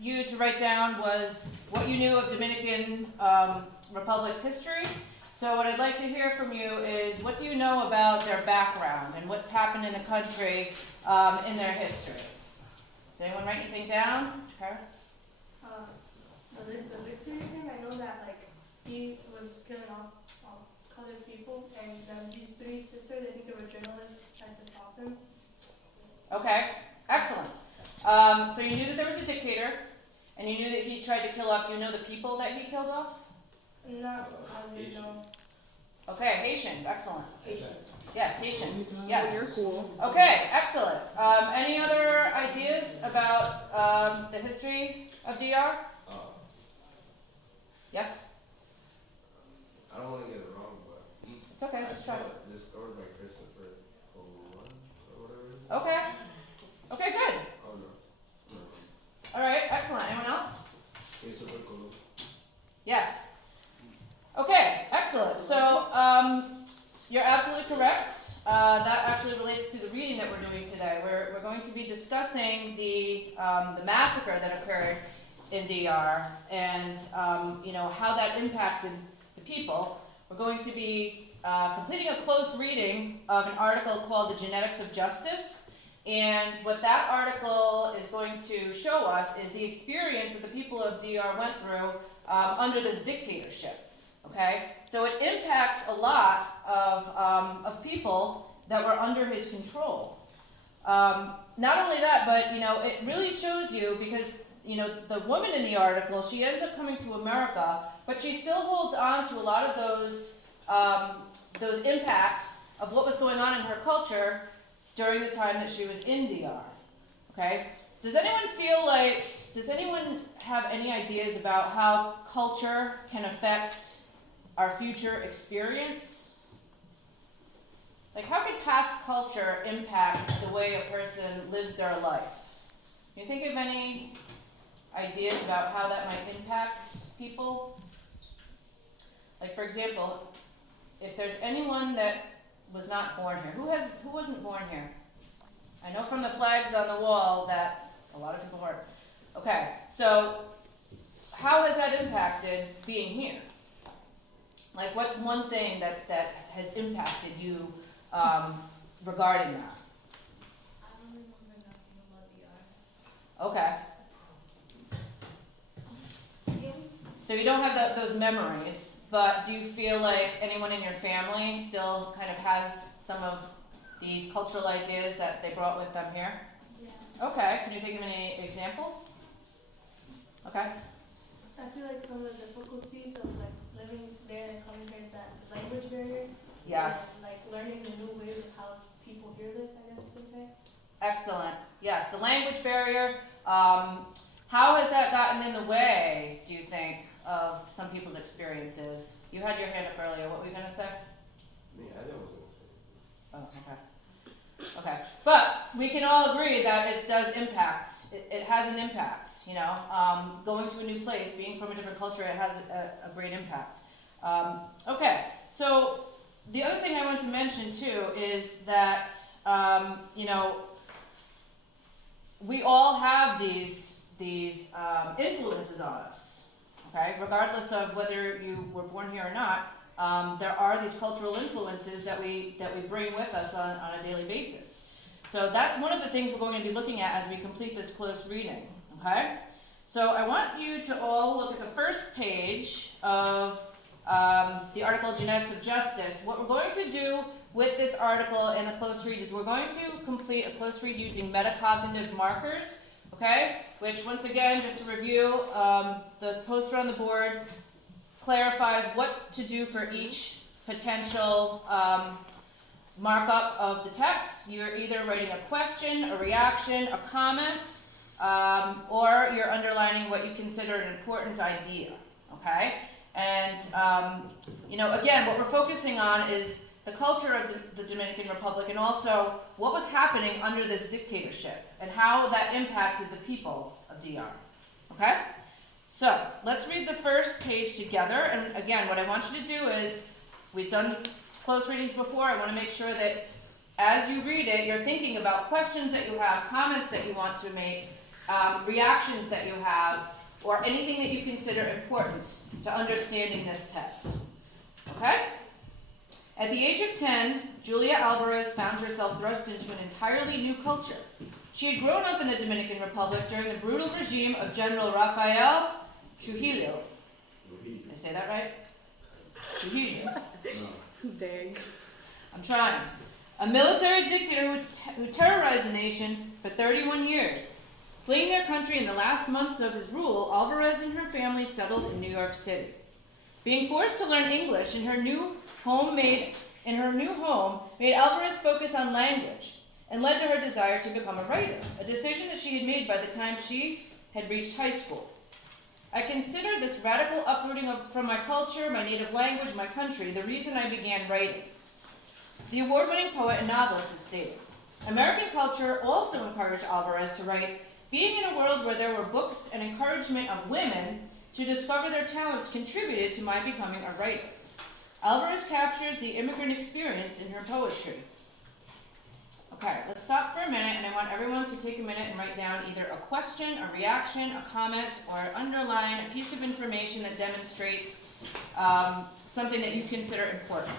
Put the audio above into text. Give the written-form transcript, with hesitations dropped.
you to write down was what you knew of Dominican Republic's history. So what I'd like to hear from you is, what do you know about their background and what's happened in the country in their history? Did anyone write anything down? Kara? The victory thing, I know that like he was killing off colored people, and these three sisters, I think they were journalists, had to stop him. Okay, excellent. So you knew that there was a dictator, and you knew that he tried to kill off. Do you know the people that he killed off? Not really, no. Okay, Haitians, excellent. Haitians. Yes, Haitians. Yes. You're cool. Okay, excellent. Any other ideas about the history of DR? Yes? I don't want to get it wrong, but It's okay, just try. this story by Christopher Columbus or whatever it is. Okay. Okay, good. Oh no. All right, excellent. Anyone else? Christopher Columbus. Yes. Okay, excellent. So you're absolutely correct. That actually relates to the reading that we're doing today. We're going to be discussing the massacre that occurred in DR and how that impacted the people. We're going to be completing a close reading of an article called The Genetics of Justice. And what that article is going to show us is the experience that the people of DR went through under this dictatorship. Okay, so it impacts a lot of people that were under his control. Not only that, but it really shows you, because the woman in the article, she ends up coming to America, but she still holds on to a lot of those impacts of what was going on in her culture during the time that she was in DR. Okay, does anyone have any ideas about how culture can affect our future experience? Like, how could past culture impact the way a person lives their life? Can you think of any ideas about how that might impact people? Like, for example, if there's anyone that was not born here, who wasn't born here? I know from the flags on the wall that a lot of people weren't. Okay, so how has that impacted being here? Like, what's one thing that has impacted you regarding that? I don't remember nothing about Okay. So you don't have those memories, but do you feel like anyone in your family still kind of has some of these cultural ideas that they brought with them here? Yeah. Okay, can you think of any examples? Okay. I feel like some of the difficulties of like living there and coming here is that language barrier. Yes. And, like learning the new ways of how people here live, I guess you could say. Excellent. Yes, the language barrier. How has that gotten in the way, do you think, of some people's experiences? You had your hand up earlier. What were you going to say? Me, I didn't was gonna say. Oh, okay. Okay. But we can all agree that it does impact. It has an impact, going to a new place, being from a different culture, it has a great impact. Okay. So the other thing I want to mention too is that, we all have these influences on us, okay? Regardless of whether you were born here or not, there are these cultural influences that we bring with us on a daily basis. So that's one of the things we're going to be looking at as we complete this close reading, okay? So I want you to all look at the first page of the article Genetics of Justice. What we're going to do with this article in the close read is we're going to complete a close read using metacognitive markers, okay? Which, once again, just to review, the poster on the board clarifies what to do for each potential markup of the text. You're either writing a question, a reaction, a comment, or you're underlining what you consider an important idea, okay? And, again, what we're focusing on is the culture of the Dominican Republic and also what was happening under this dictatorship and how that impacted the people of DR, okay? So, let's read the first page together, and again, what I want you to do is, we've done close readings before, I want to make sure that as you read it, you're thinking about questions that you have, comments that you want to make, reactions that you have, or anything that you consider important to understanding this text. Okay? At the age of 10, Julia Alvarez found herself thrust into an entirely new culture. She had grown up in the Dominican Republic during the brutal regime of General Rafael Trujillo. Did I say that right? Trujillo. Dang. I'm trying. A military dictator who terrorized the nation for 31 years. Fleeing their country in the last months of his rule, Alvarez and her family settled in New York City. Being forced to learn English in her new home made Alvarez focus on language and led to her desire to become a writer, a decision that she had made by the time she had reached high school. I consider this radical uprooting from my culture, my native language, my country, the reason I began writing. The award-winning poet and novelist has stated, American culture also encouraged Alvarez to write, being in a world where there were books and encouragement of women to discover their talents contributed to my becoming a writer. Alvarez captures the immigrant experience in her poetry. Okay, let's stop for a minute, and I want everyone to take a minute and write down either a question, a reaction, a comment, or underline a piece of information that demonstrates something that you consider important.